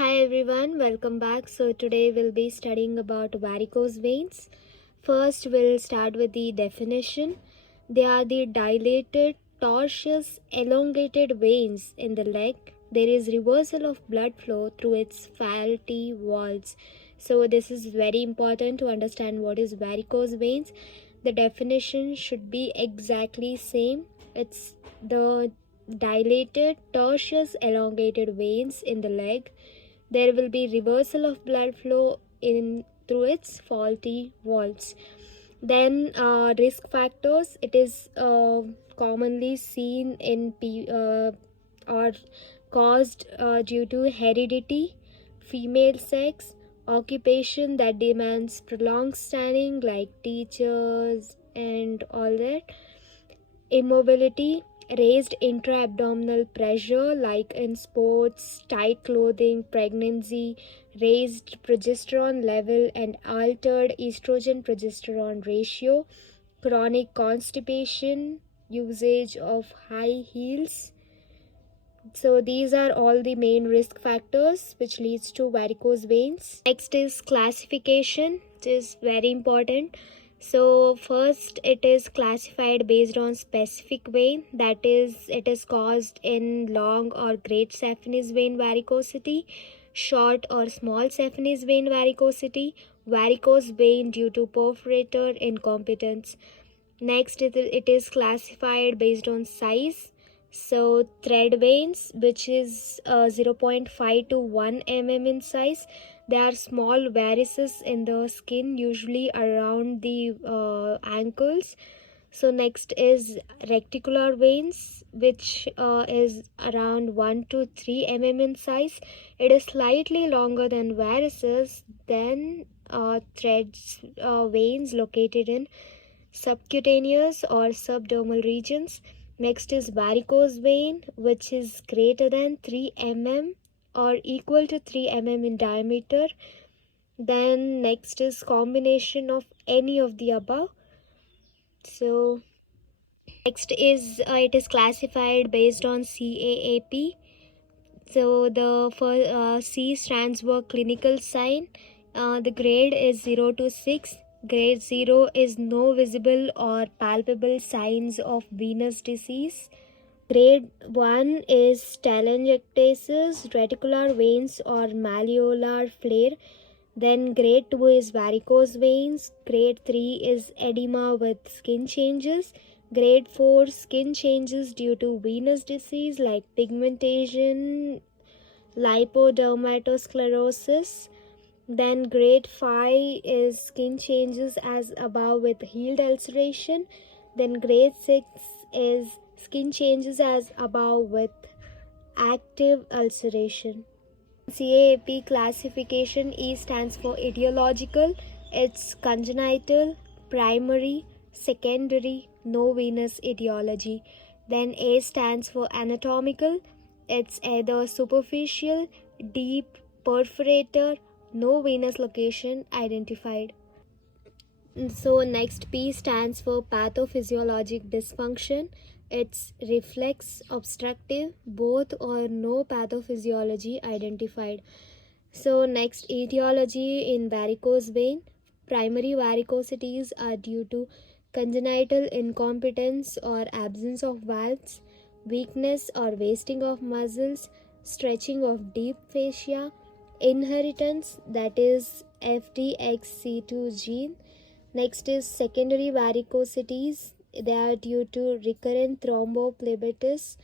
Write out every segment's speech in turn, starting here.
Hi everyone, welcome back. So today we'll be studying about varicose veins. First we'll start with the definition. They are the dilated, tortuous, elongated veins in the leg. There is reversal of blood flow through its faulty walls. So this is very important to understand what is varicose veins. The definition should be exactly same. It's the dilated, tortuous, elongated veins in the leg. There will be reversal of blood flow in through its faulty walls. Then risk factors. It is commonly seen in or caused due to heredity, female sex, occupation that demands prolonged standing like teachers and all that, immobility, raised intra-abdominal pressure like in sports, tight clothing, pregnancy, raised progesterone level and altered estrogen-progesterone ratio, chronic constipation, usage of high heels. So these are all the main risk factors which leads to varicose veins. Next is classification, which is very important. So first it is classified based on specific vein, that is it is caused in long or great saphenous vein varicosity, short or small saphenous vein varicosity, varicose vein due to perforator incompetence. Next it is classified based on size. So thread veins, which is 0.5 to 1 mm in size, they are small varices in the skin, usually around the ankles. So next is reticular veins, which is around 1 to 3 mm in size. It is slightly longer than varices, then threads veins located in subcutaneous or subdermal regions. Next is varicose vein, which is greater than 3 mm or equal to 3 mm in diameter. Then next is combination of any of the above. So next is it is classified based on CAAP. So the C stands for clinical sign. The grade is 0 to 6. Grade 0 is no visible or palpable signs of venous disease. Grade 1 is telangiectasis, reticular veins or malleolar flare. Then grade 2 is varicose veins. Grade 3 is edema with skin changes. Grade 4 skin changes due to venous disease like pigmentation, lipodermatosclerosis. Then grade 5 is skin changes as above with healed ulceration. Then grade 6 is skin changes as above with active ulceration. CAAP classification, E stands for etiological. It's congenital, primary, secondary, no venous etiology. Then A stands for anatomical. It's either superficial, deep, perforator, no venous location identified. So next P stands for pathophysiologic dysfunction. It's reflex, obstructive, both or no pathophysiology identified. So next etiology in varicose vein. Primary varicosities are due to congenital incompetence or absence of valves, weakness or wasting of muscles, stretching of deep fascia, inheritance, that is FDXC2 gene. Next is secondary varicosities. They are due to recurrent thrombophlebitis,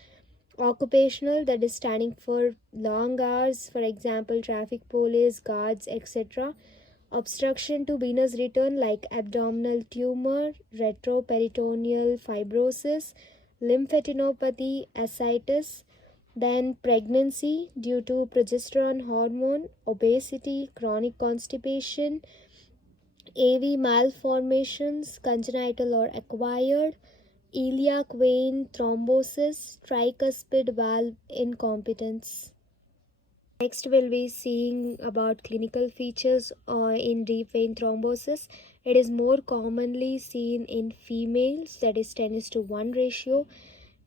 occupational, that is standing for long hours, for example traffic police, guards, etc. Obstruction to venous return like abdominal tumor, retroperitoneal fibrosis, lymphadenopathy, ascites. Then pregnancy due to progesterone hormone, obesity, chronic constipation, AV malformations, congenital or acquired, iliac vein thrombosis, tricuspid valve incompetence. Next we'll be seeing about clinical features in deep vein thrombosis. It is more commonly seen in females, that is 10:1 ratio.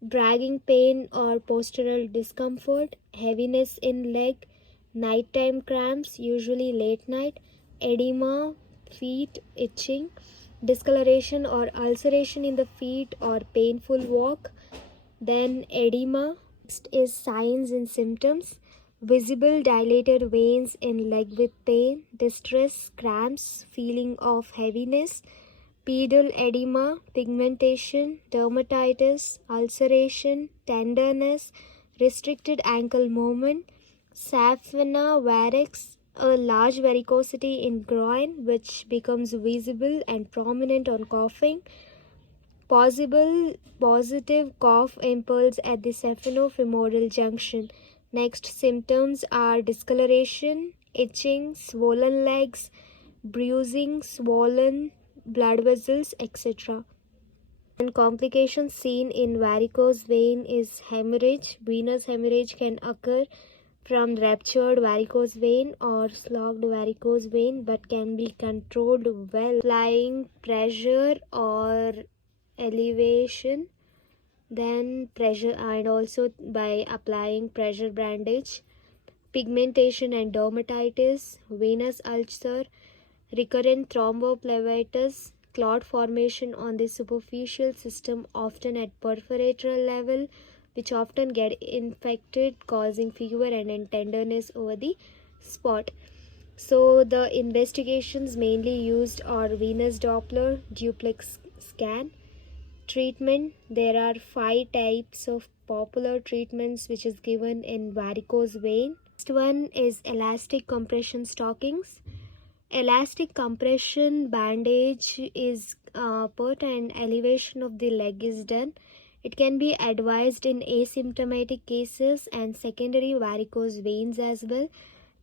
Dragging pain or postural discomfort, heaviness in leg, nighttime cramps, usually late night, edema, feet itching, discoloration or ulceration in the feet or painful walk, then edema. Next is signs and symptoms. Visible dilated veins in leg with pain, distress, cramps, feeling of heaviness, pedal edema, pigmentation, dermatitis, ulceration, tenderness, restricted ankle movement, saphenous varix, a large varicosity in groin which becomes visible and prominent on coughing, possible positive cough impulse at the saphenofemoral junction. Next symptoms are discoloration, itching, swollen legs, bruising, swollen blood vessels, etc. And complications seen in varicose vein is hemorrhage. Venous hemorrhage can occur from ruptured varicose vein or clogged varicose vein but can be controlled well applying pressure or elevation, then pressure, and also by applying pressure bandage. Pigmentation and dermatitis, venous ulcer, recurrent thrombophlebitis, clot formation on the superficial system, often at peripheral level, which often get infected, causing fever and tenderness over the spot. So the investigations mainly used are venous Doppler, duplex scan. Treatment, there are 5 types of popular treatments which is given in varicose vein. Next one is elastic compression stockings. Elastic compression bandage is put and elevation of the leg is done. It can be advised in asymptomatic cases and secondary varicose veins as well.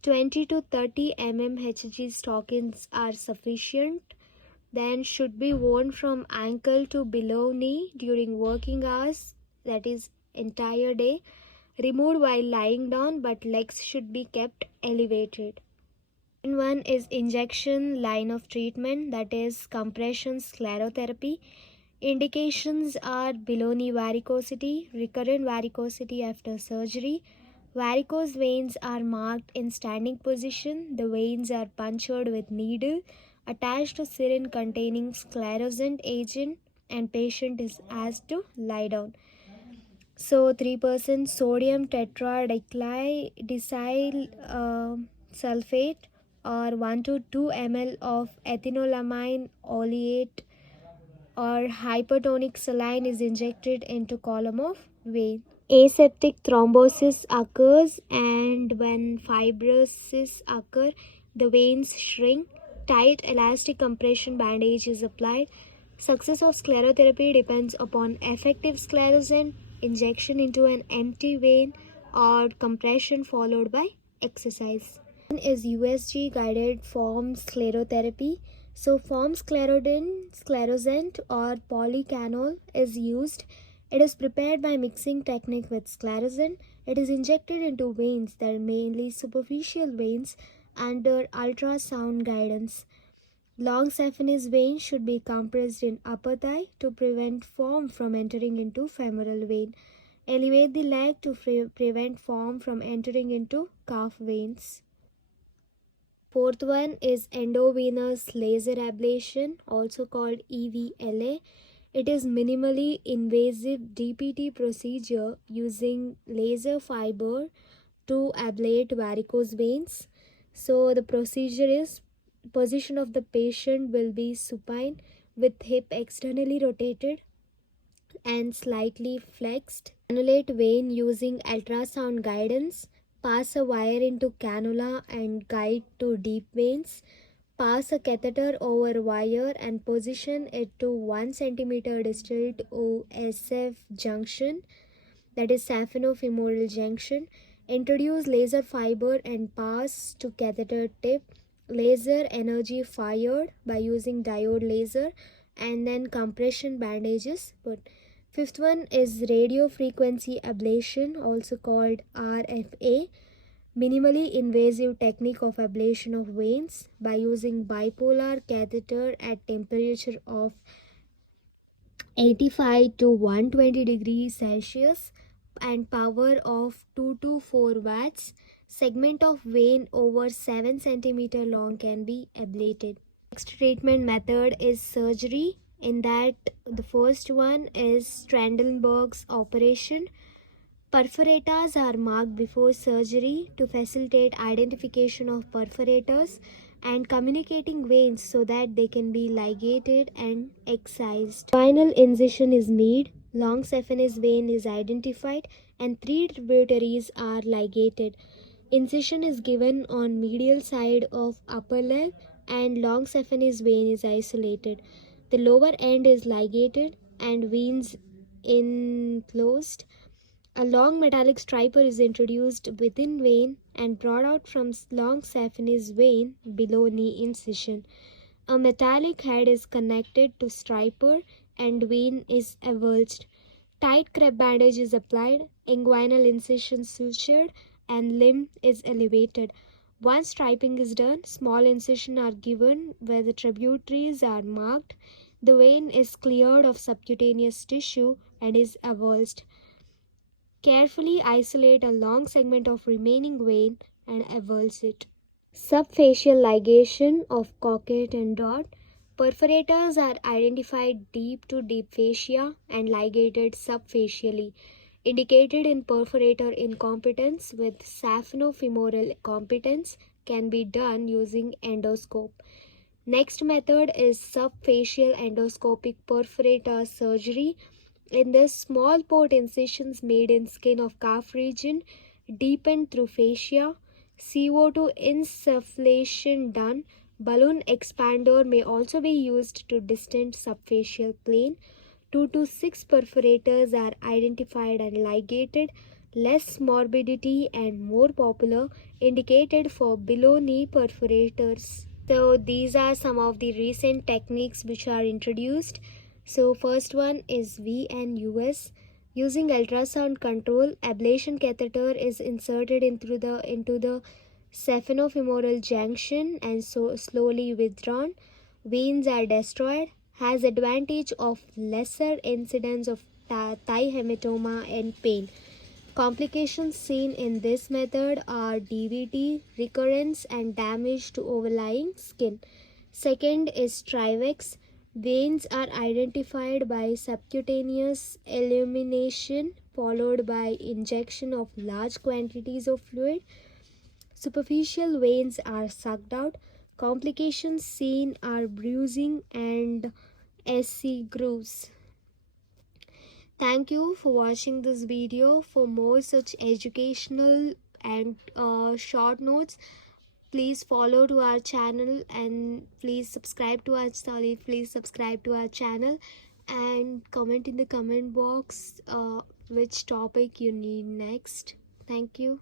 20 to 30 mmHg stockings are sufficient. Then should be worn from ankle to below knee during working hours, that is entire day. Removed while lying down, but legs should be kept elevated. And one is injection line of treatment, that is compression sclerotherapy. Indications are below knee varicosity, recurrent varicosity after surgery. Varicose veins are marked in standing position. The veins are punctured with needle attached to syringe containing sclerosant agent and patient is asked to lie down. So 3% sodium tetradicyl sulfate or 1 to 2 ml of ethanolamine oleate or hypertonic saline is injected into column of vein. Aseptic thrombosis occurs, and when fibrosis occur, the veins shrink. Tight elastic compression bandage is applied. Success of sclerotherapy depends upon effective sclerosant, injection into an empty vein, or compression followed by exercise. One is USG guided form sclerotherapy. So form sclerosant or polycanol is used. It is prepared by mixing technique with sclerosant. It is injected into veins that are mainly superficial veins under ultrasound guidance. Long saphenous vein should be compressed in upper thigh to prevent foam from entering into femoral vein. Elevate the leg to prevent foam from entering into calf veins. Fourth one is endovenous laser ablation, also called EVLA. It is minimally invasive DPT procedure using laser fiber to ablate varicose veins. So the procedure is, position of the patient will be supine with hip externally rotated and slightly flexed. Cannulate vein using ultrasound guidance. Pass a wire into cannula and guide to deep veins. Pass a catheter over wire and position it to 1 cm distal to SF junction, that is saphenofemoral junction. Introduce laser fiber and pass to catheter tip. Laser energy fired by using diode laser, and then compression bandages put. Fifth one is radio frequency ablation, also called RFA. Minimally invasive technique of ablation of veins by using bipolar catheter at temperature of 85 to 120 degrees Celsius and power of 2 to 4 watts. Segment of vein over 7 cm long can be ablated. Next treatment method is surgery. In that, the first one is Strandenberg's operation. Perforators are marked before surgery to facilitate identification of perforators and communicating veins so that they can be ligated and excised. Final incision is made, long saphenous vein is identified, and 3 tributaries are ligated. Incision is given on medial side of upper leg and long saphenous vein is isolated. The lower end is ligated and veins enclosed. A long metallic striper is introduced within vein and brought out from long saphenous vein below knee incision. A metallic head is connected to striper and vein is avulsed. Tight crepe bandage is applied, inguinal incision sutured, and limb is elevated. Once striping is done, small incisions are given where the tributaries are marked. The vein is cleared of subcutaneous tissue and is avulsed. Carefully isolate a long segment of remaining vein and avulse it. Subfacial ligation of cocket and dot. Perforators are identified deep to deep fascia and ligated subfacially. Indicated in perforator incompetence with saphenofemoral competence can be done using endoscope. Next method is subfacial endoscopic perforator surgery. In this, small port incisions made in skin of calf region deepened through fascia. CO2 insufflation done. Balloon expander may also be used to distend subfacial plane. 2 to 6 perforators are identified and ligated. Less morbidity and more popular, indicated for below knee perforators. So these are some of the recent techniques which are introduced. So first one is VNUS. Using ultrasound control, ablation catheter is inserted into the saphenofemoral junction and so slowly withdrawn. Veins are destroyed. Has advantage of lesser incidence of thigh hematoma and pain. Complications seen in this method are DVT, recurrence, and damage to overlying skin. Second is Trivex. Veins are identified by subcutaneous illumination followed by injection of large quantities of fluid. Superficial veins are sucked out. Complications seen are bruising and SC grooves. Thank you for watching this video. For more such educational and short notes, please follow to our channel and please subscribe to our channel and comment in the comment box which topic you need next. Thank you.